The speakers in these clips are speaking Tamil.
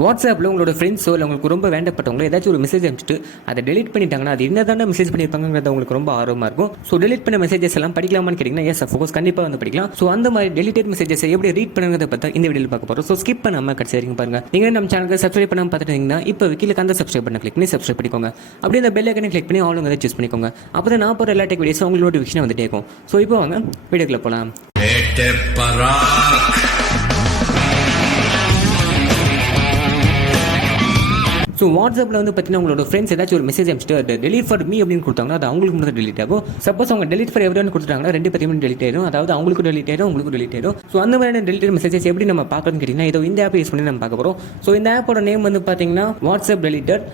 வாட்ஸ்அப்பில் உங்களோட ஃப்ரெண்ட்ஸோ இல்லை உங்களுக்கு ரொம்ப வேண்டப்பட்டவங்களோ ஏதாச்சும் ஒரு மெசேஜ் அனுப்பிச்சிட்டு அதை டெலிட் பண்ணிட்டாங்கன்னா அது என்ன தானே மெசேஜ் பண்ணியிருப்பாங்கிறது உங்களுக்கு ரொம்ப ஆர்வமாக இருக்கும். ஸோ டெலிட் பண்ண மெசேஜஸ் எல்லாம் படிக்கலாமான்னு கேட்டிங்கன்னா எஸ் அஃப்கோர்ஸ் கண்டிப்பாக வந்து படிக்கலாம். ஸோ அந்த மாதிரி டெலிட்டட் மெசேஜஸ் எப்படி ரீட் பண்ணுறதை பற்றி இந்த வீடியோவில் பார்க்க போகிறோம். ஸோ ஸ்கிப் பண்ணாமல் கடைசி வரைக்கும் பாருங்கள். நீங்கள் நம்ம சேனலுக்கு சப்ஸ்கிரைப் பண்ணாமல் பார்த்துட்டீங்கன்னா இப்போ கீழே அந்த சப்ஸ்கிரைப் பண்ண கிளிக் பண்ணி சப்ஸ்கிரைப் பண்ணிக்கோங்க. அப்படியே இந்த பெல் ஐக்கனை கிளிக் பண்ணி ஆளுங்க சூஸ் பண்ணிக்கோங்க. அப்போ தான் நான் போகிற எல்லா டெக் வீடியோஸும் உங்களுக்கு நோட்டிஃபிகேஷன் வந்துட்டே இருக்கும். ஸோ இப்போ வாங்க வீடியோக்குள்ளே போகலாம். ஸோ வாட்ஸ்அப்பில் வந்து பார்த்தீங்கன்னா உங்களோட ஃப்ரெண்ட்ஸ் ஏதாச்சும் ஒரு மெசேஜ் அனுப்பிச்சிட்டு டெலிட் ஃபார் மீ அப்படின்னு கொடுத்தாங்கன்னா அது அவங்களுக்கு மட்டும் டெலிட் ஆகும். சப்போஸ் அவங்க டெலிட் ஃபார் எவரின்னு கொடுத்தாங்கன்னா ரெண்டு பேருமே டெலிட் ஆயிடும். அதாவது அவங்களுக்கு டெலிட் ஆயிடும், உங்களுக்கு டெலிட் ஆயிடும். ஸோ அந்த மாதிரியான டெலிட் மெசேஜஸ் எப்படி நம்ம பார்க்கணும்னு கேட்டிங்கன்னா இதோ இந்த ஆப் யூஸ் பண்ணி நம்ம பார்க்க போகிறோம். ஸோ இந்த ஆப்போட நேம் வந்து பார்த்தீங்கன்னா வாட்ஸ்அப் டெலிட்டட்.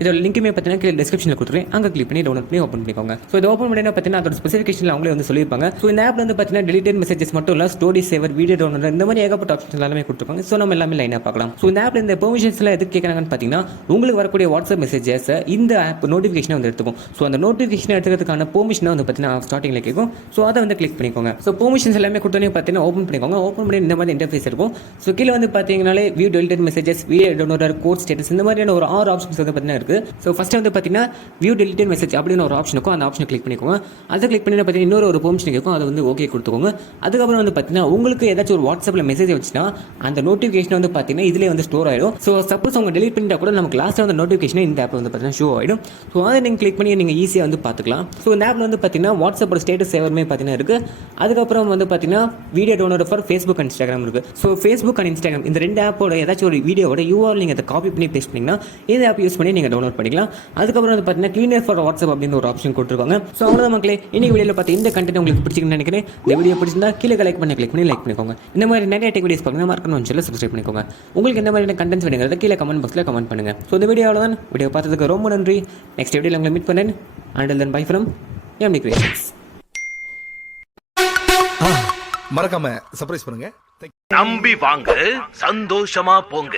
இதோட லிங்க்குமே பார்த்தீங்கன்னா கீழே டிஸ்கிரிப்ஷனில் கொடுத்துருவேன். அங்கே கிளிக் பண்ணி டவுன்லோட் பண்ணி ஓப்பன் பண்ணிக்கோங்க. ஸோ இது ஓப்பன் பண்ணி பார்த்தீங்கன்னா அதோட ஸ்பெசிஃபிகேஷன் அவங்களே வந்து சொல்லியிருப்பாங்க. ஸோ இந்த ஆப்ல வந்து பார்த்தீங்கன்னா டெலிட்டட் மெசேஜஸ் மட்டும் இல்லை, ஸ்டோரி சேவர், வீடியோ டவுன்லோட், இந்த மாதிரி ஏகப்பட்ட ஆப்ஷன்ஸ் எல்லாமே கொடுத்துருக்காங்க. ஸோ நம்ம எல்லாமே லைனாக பார்க்கலாம். ஸோ இந்த ஆப்ல இந்த பெர்மிஷன்ஸ்லாம் எதுக்கு கேட்குறாங்கன்னு பார்த்தீங்கன்னா உங்களுக்கு வரக்கூடிய வாட்ஸ்அப் மெசேஜஸ் இந்த ஆப் நோட்டிஃபிகேஷனை வந்து எடுத்துக்கும். ஸோ அந்த நோட்டிஃபிகேஷன் எடுத்துக்கிறதுக்கான பெர்மிஷனை வந்து பார்த்தீங்கன்னா ஸ்டார்டிங்கில் கேட்கும். ஸோ அதை வந்து கிளிக் பண்ணிக்கோங்க. ஸோ பெர்மிஷன்ஸ் எல்லாமே கொடுத்தோன்னே பார்த்தீங்கன்னா ஓப்பன் பண்ணிக்கோங்க. ஓப்பன் பண்ணி இந்த மாதிரி இன்டர்ஃபேஸ் இருக்கும். ஸோ கீழே வந்து பார்த்தீங்கன்னாலே view deleted messages, video downloader, quote status, இந்த மாதிரியான ஒரு 6 ஆப்ஷன்ஸ் வந்து பார்த்தீங்கன்னா இருக்குது. ஸோ ஃபர்ஸ்ட் வந்து பார்த்தீங்கன்னா வியூ டெலிட்டட் மெசேஜ் அப்படின்னு ஒரு ஆப்ஷன் இருக்கும். அந்த ஆப்ஷனை கிளிக் பண்ணிக்கோங்க. அதை கிளிக் பண்ணி பார்த்தீங்கன்னா இன்னொரு ஒரு பெர்மிஷன் கேட்கும். அதை வந்து ஓகே கொடுத்துக்கோங்க. அதுக்கப்புறம் வந்து பார்த்தீங்கன்னா உங்களுக்கு ஏதாச்சும் ஒரு வாட்ஸ்அப்பில் மெசேஜ் வச்சுன்னா அந்த நோட்டிஃபிகேஷன் வந்து பார்த்தீங்கன்னா இதிலே வந்து ஸ்டோர் ஆகிடும். ஸோ சப்போஸ் அவங்க டெலிட் பண்ணிட்டா கூட நமக்கு லாஸ்ட்டாக வந்து நோட்டிஃபிகேஷன் இந்த ஆப் வந்து பார்த்தீங்கன்னா ஷோ ஆகிடும். ஸோ அதை நீங்கள் கிளிக் பண்ணி நீங்கள் ஈஸியாக வந்து பார்த்துக்கலாம். ஸோ இந்த ஆப்பில் வந்து பார்த்தீங்கன்னா வாட்ஸ்அப்போட ஸ்டேட்டஸ் சேவருமே பார்த்தீங்கன்னா இருக்குது. அதுக்கப்புறம் வந்து பார்த்தீங்கன்னா video download for Facebook and Instagram இருக்குது. ஸோ ஃபேஸ்புக் அண்ட் இன்ஸ்டாகிராம் இந்த ரெண்டு ஆப்போட ஏதாச்சும் ஒரு வீடியோட யூஆர்எல் நீங்கள் அதை காப்பி பண்ணி பேஸ்ட் பண்ணிங்கன்னா இந்த ஆப் யூஸ் பண்ணி நீங்கள் டவுன்லோட் பண்ணிக்கலாம். அதுக்கப்புறம் வந்து பார்த்தீங்கன்னா கிளீனர் ஃபார் வாட்ஸ்அப் அப்படின்னு ஒரு ஆப்ஷன் கொடுத்துருக்காங்க. ஸோ அவ்வளோ மக்களே, இன்னைக்கு வீடியோவில் பார்த்து இந்த கண்டென்ட் உங்களுக்கு பிடிச்சிருக்குன்னு நினைக்கிறேன். இந்த வீடியோ பிடிச்சிருந்தா கீழே கிளிக் பண்ணி லைக் பண்ணிக்கோங்க. இந்த மாதிரி நிறைய டெக் வீடியோஸ் பார்க்கணும் மறக்கணும் சொல்ல சப்ஸ்கிரைப் பண்ணிக்கோங்க. உங்களுக்கு இந்த மாதிரி கண்டென்ட்ஸ் வேணுங்கிறத கீழே கமெண்ட் பாக்ஸில் கமெண்ட் பண்ணுங்க. ஸோ இந்த வீடியோ அவ்வளோதான். வீடியோ பார்த்ததுக்கு ரொம்ப நன்றி. நெக்ஸ்ட் வீடியோவில் உங்களை மீட் பண்ணேன். Until then bye from MD Creations. மறக்காம சர்ப்ரைஸ் பண்ணுங்க. நம்பி வாங்க, சந்தோஷமா போங்க.